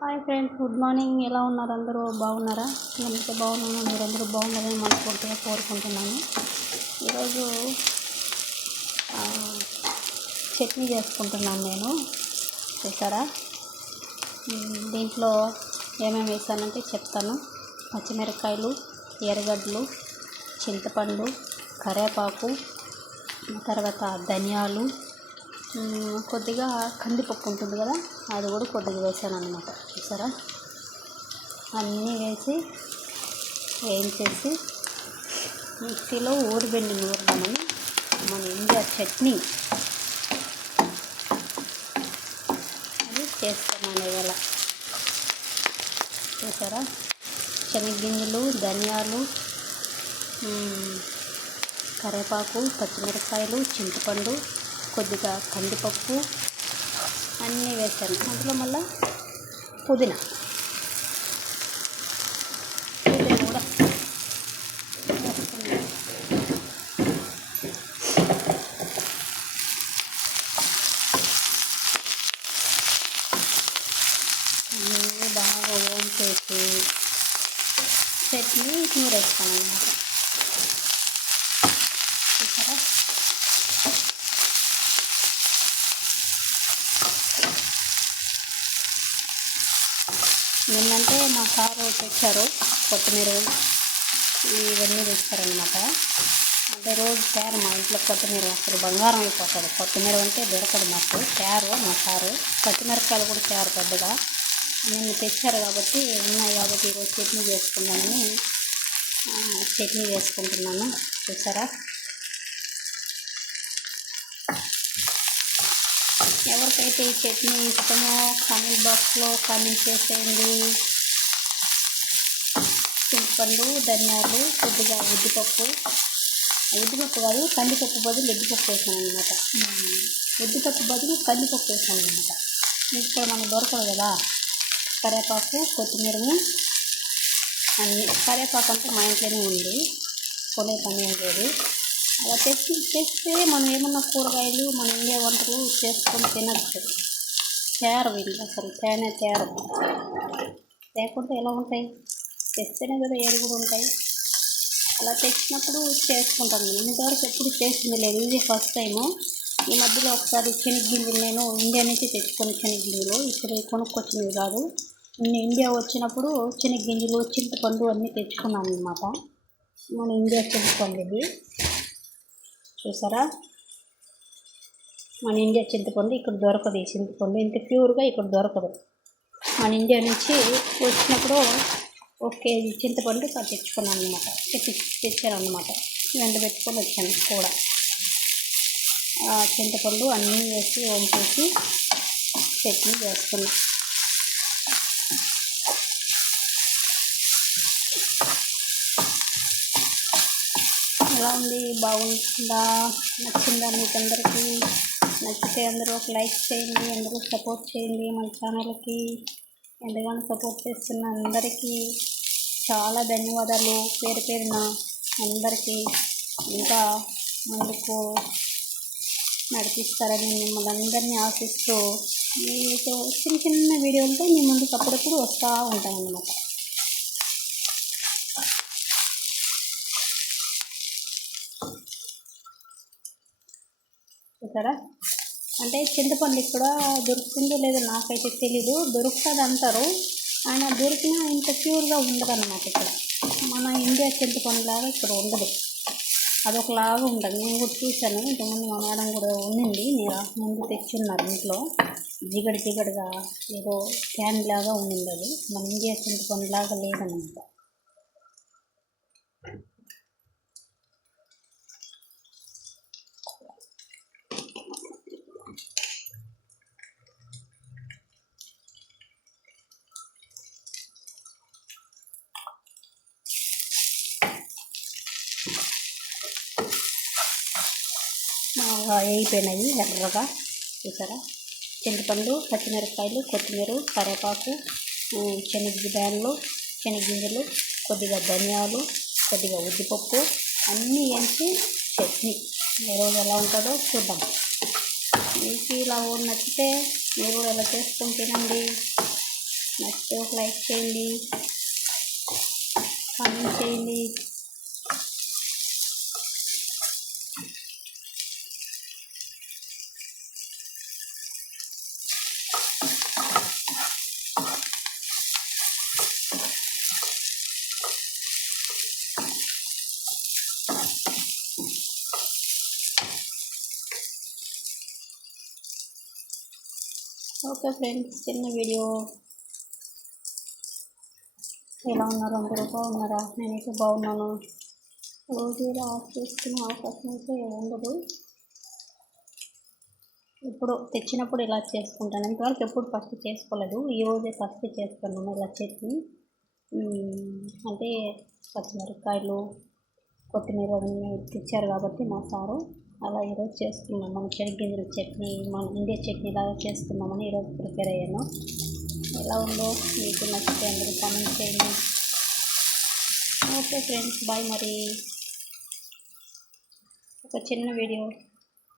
Hi friends, good morning. ఎలా ఉన్నారు? అందరూ బాగున్నారా? నేనైతే బాగున్నాను. మీరందరూ బాగున్నారని మనస్ఫూర్తిగా కోరుకుంటున్నాను. ఈరోజు చట్నీ చేసుకుంటున్నాను నేను. చూసారా, దీంట్లో ఏమేమి వేసానంటే చెప్తాను. పచ్చిమిరపకాయలు, ఎర్రగడ్డలు, చింతపండు, కరివేపాకు, తర్వాత ధనియాలు, కొద్దిగా కందిపప్పు ఉంటుంది కదా, అది కూడా కొద్దిగా వేసాను అన్నమాట. చూసారా, అన్నీ వేయించేసి మిక్సీలో ఊరబెండి నూరదామని మన ఇండియా చట్నీ అది చేస్తున్నాను ఇవాళ. చూసారా, శనగగింజలు, ధనియాలు, కరివేపాకు, పచ్చిమిరపకాయలు, చింతపండు, కొద్దిగా కందిపప్పు అన్నీ వేసాను. అందులో మళ్ళీ పుదీనా కూడా వేస్తున్నాను. అన్నీ బాగా వంచేసి చట్నీ నూరేస్తాను అన్నమాట. చూసారా, నిన్నంటే మా సారు తెచ్చారు కొత్తిమీర, ఇవన్నీ తెచ్చారనమాట. అంటే రోజు తేరు మా ఇంట్లో కొత్తిమీర, అసలు బంగారం అయిపోతుంది. కొత్తిమీర అంటే దొరకదు మాకు, తేరు మా సారు. పచ్చిమిరపకాయలు కూడా తేరు పెద్దగా. నిన్ను తెచ్చారు కాబట్టి ఉన్నాయి కాబట్టి ఈరోజు చట్నీ చేసుకుందామని చట్నీ చేసుకుంటున్నాను. చూసారా, ఎవరికైతే ఈ చట్నీ ఇష్టమో కామెంట్ బాక్స్లో కామెంట్ చేసేయండి. చింతపండు, ధనియాలు, కొద్దిగా ఉద్దిపప్పు కాదు, కందిపప్పు బదులు ఉద్దిపప్పు వేసాను అనమాట. ఉద్దిపప్పు బదులు కందిపప్పు వేసాను అనమాట. ఇక్కడ మనకు దొరకదు కదా. కరివేపాకు, కొత్తిమీర అన్నీ. కరివేపాకు అంటే మా ఇంట్లోనే ఉంది, కొనే పని ఏం లేదు. అలా తెస్తే మనం ఏమన్నా కూరగాయలు మన ఇండియా వంటలు చేసుకొని తినచ్చు. తేరవు ఇది, అసలు తేరవు. లేకుంటే ఎలా ఉంటాయి? తెస్తేనే కదా ఏది కూడా ఉంటాయి. అలా తెచ్చినప్పుడు చేసుకుంటాను. నేను ఇంతవరకు ఎప్పుడు చేసింది లేదు, ఇది ఫస్ట్ టైము. ఈ మధ్యలో ఒకసారి శనగగింజలు నేను ఇండియా నుంచి తెచ్చుకొని శనగగింజలు, ఇక్కడ కొనుక్కొచ్చినవి కాదు. నేను ఇండియా వచ్చినప్పుడు శనగగింజలు, చింతపండు అన్నీ తెచ్చుకున్నాను అన్నమాట. మన ఇండియా చింతపండు ఇది. చూసారా, మన ఇండియా చింతపండు ఇక్కడ దొరకదు. ఈ చింతపండు ఇంత ప్యూర్గా ఇక్కడ దొరకదు. మన ఇండియా నుంచి వచ్చినప్పుడు 1 కేజీ చింతపండు తెచ్చుకున్నాను అనమాట. తెచ్చాను అన్నమాట. ఎండబెట్టుకొని వచ్చాను కూడా. చింతపండు అన్నీ వేసి వంపేసి చట్నీ వేసుకున్నాను. ఎలా ఉంది? బాగుంటుందా? నచ్చిందా మీకు అందరికీ? నచ్చితే అందరూ ఒక లైక్ చేయండి, అందరూ సపోర్ట్ చేయండి మన ఛానల్కి. ఎంతగానో సపోర్ట్ చేస్తున్న అందరికీ చాలా ధన్యవాదాలు, పేరు పేరున అందరికీ. ఇంకా ముందుకు నడిపిస్తారని మిమ్మల్ని అందరినీ ఆశిస్తూ మీతో చిన్న వీడియోలతో మీ ముందుకు అప్పుడప్పుడు వస్తూ ఉంటాను అన్నమాట. చూసారా, అంటే చింతపండు ఇక్కడ దొరుకుతుందో లేదో నాకైతే తెలీదు. దొరుకుతుంది అంటారు, ఆయన దొరికినా ఇంత ప్యూర్గా ఉండదు అన్నమాట. ఇక్కడ మన ఇండియా చింతపండు లాగా ఇక్కడ ఉండదు, అదొకలాగా ఉంటుంది. నేను కూడా చూశాను ఇంతకుముందు, మా మేడం కూడా ఉండింది. నేను ముందు తెచ్చున్నారు ఇంట్లో. జిగడగా ఏదో క్యాన్ లాగా ఉండింది. అది మన ఇండియా చింతపండు లాగా లేదన్నమాట. వేయిపోయినాయి ఎర్రగా. చూసారా, చింతపండు, పచ్చిమిరపకాయలు, కొత్తిమీర, కరివేపాకు, శనగగింజలు, కొద్దిగా ధనియాలు, కొద్దిగా ఉద్దిపప్పు అన్నీ వేసి చట్నీ. ఈరోజు ఎలా ఉంటుందో చూద్దాం. మీకు ఇలా నచ్చితే మీరు కూడా ఎలా చేసుకొని తినండి. నచ్చితే ఒక లైక్ చేయండి, కామెంట్ చేయండి. ఓకే ఫ్రెండ్స్, చిన్న వీడియో. ఎలా ఉన్నారు అందరూ? బాగున్నారా? నేనైతే బాగున్నాను. రోజు ఆఫ్ చేసుకునే అవకాశం అయితే ఉండదు. ఇప్పుడు తెచ్చినప్పుడు ఇలా చేసుకుంటాను. ఇంతవరకు ఎప్పుడు ఫస్ట్ చేసుకోలేదు. ఈరోజే ఫస్ట్ చేస్తున్నాను ఇలా చట్నీ. అంటే పచ్చిమిరపకాయలు, కొత్తిమీర అన్నీ తెచ్చారు కాబట్టి మా సారు అలా ఈరోజు చేసుకున్నాం. మన శనగగింజల చట్నీ, మన ఇండియా చట్నీ లాగా చేసుకున్నామని ఈరోజు ప్రిపేర్ అయ్యాను. ఎలా ఉందో మీకు నచ్చితే అందరూ కామెంట్ చేయండి. Okay friends, bye. మరి ఒక చిన్న వీడియో.